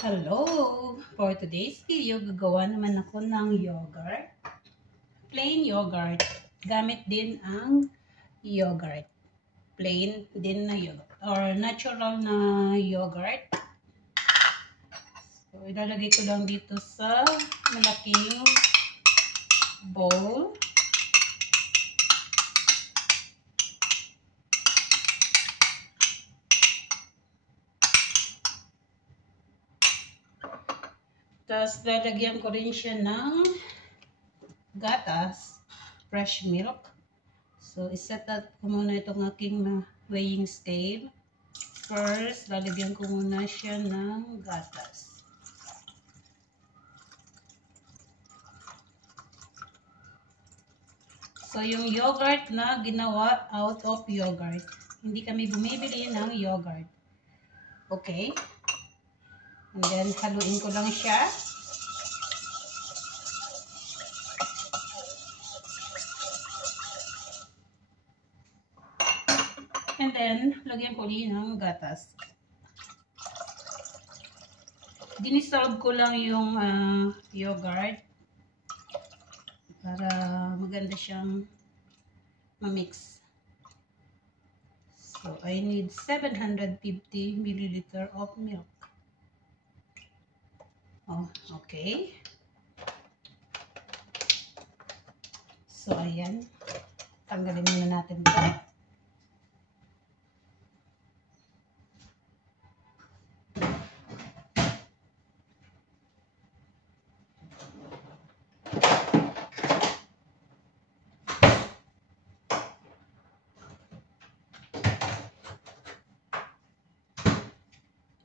Hello! For today's video, gagawa naman ako ng yogurt. Plain yogurt. Gamit din ang yogurt. Plain din na yogurt. Or natural na yogurt. So, ilalagay ko lang dito sa malaking bowl. Tapos, lalagyan ko rin siya ng gatas, fresh milk. So, iset up ko muna itong aking weighing scale. First, lalagyan ko muna siya ng gatas. So, yung yogurt na ginawa out of yogurt. Hindi kami bumibili ng yogurt. Okay? And then, haluin ko lang siya. And then, lagyan ko ulit ng gatas. Dinisolve ko lang yung yogurt para maganda siyang ma-mix. So, I need 750 milliliter of milk. Oh, okay. So, ayan. Tanggalin muna natin ito.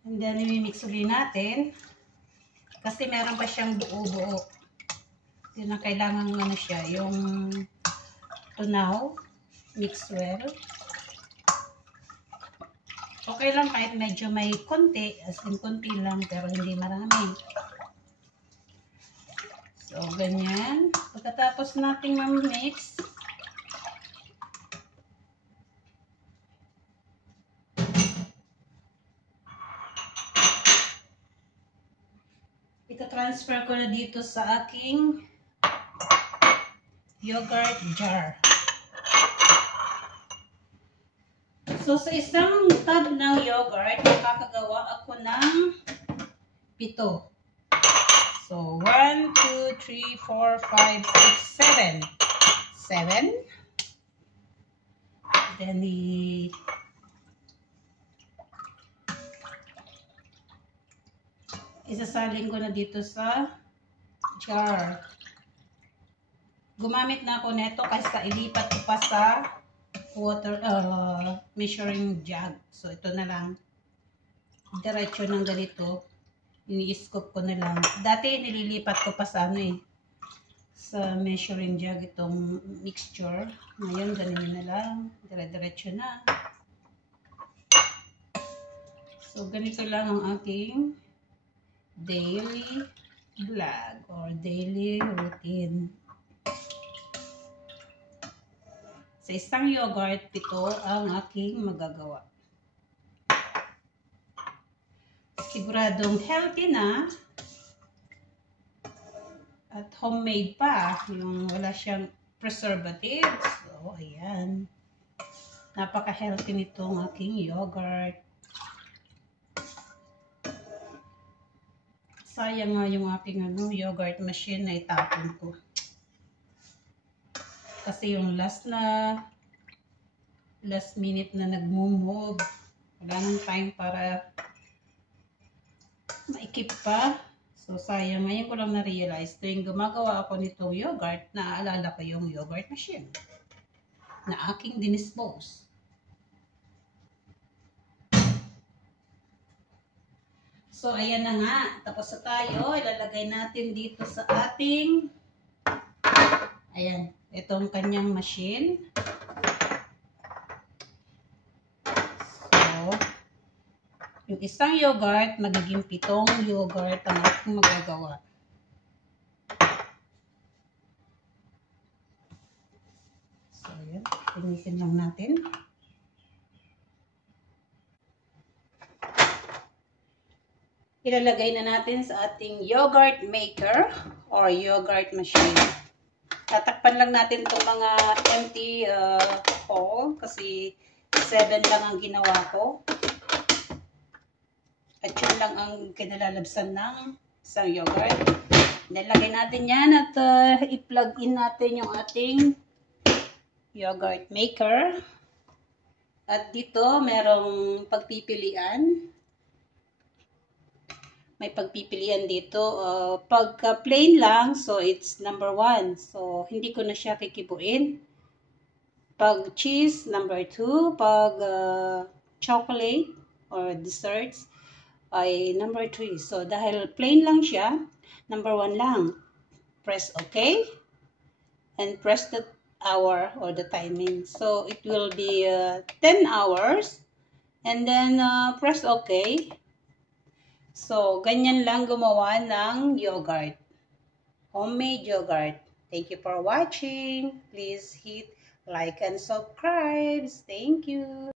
And then, i-mix ulit natin. Kasi meron pa siyang buo-buo. Yun ang kailangan ano siya, yung tunaw, mix well. Okay lang kahit medyo may konti, as in konti lang, pero hindi marami. So, ganyan. Pagkatapos nating ma-mix, ita-transfer ko na dito sa aking yogurt jar. So, sa isang tub ng yogurt, makakagawa ako ng 7. So, 1, 2, 3, 4, 5, 6, 7. 7. Then, isasalin ko na dito sa jar. Gumamit na ako nito kasi ilipat ko pa sa water measuring jug. So, ito na lang. Diretso ng ganito. Ini-scoop ko na lang. Dati, nililipat ko pa sa sa measuring jug itong mixture. Ngayon, ganun na lang. Dire-diretso na. So, ganito lang ang aking daily vlog or daily routine. Sa isang yogurt, 7 ang aking magagawa. Siguradong healthy na at homemade pa, yung wala siyang preservatives. So, ayan. Napaka-healthy nitong aking yogurt. Sayang nga yung aking yogurt machine na itapon ko. Kasi yung last minute na nag-move, wala nang time para maikip pa. So, sayang. Ngayon ko lang na-realize, tuwing gumagawa ako nitong yogurt, naaalala ko yung yogurt machine na aking dinispose. So, ayan na nga. Tapos na tayo. Ilalagay natin dito sa ating ayan. Itong kanyang machine. So, yung isang yogurt, magiging 7 yogurt ang ating magagawa. So, ayan. Pinisin lang natin. ilalagay na natin sa ating yogurt maker or yogurt machine. Tatakpan lang natin itong mga empty hole kasi 7 lang ang ginawa ko. At yun lang ang kinalalabsan ng isang yogurt. Nilagay natin yan at i-plug in natin yung ating yogurt maker. At dito merong pagpipilian. May pagpipilian dito. Pagka plain lang, so it's number 1. So, hindi ko na siya kikibuin. Pag cheese, number 2. Pag chocolate or desserts, ay number 3. So, dahil plain lang siya, number 1 lang. Press OK. And press the hour or the timing. So, it will be 10 hours. And then, press OK. So, ganyan lang gumawa ng yogurt. Homemade yogurt. Thank you for watching. Please hit like and subscribe. Thank you.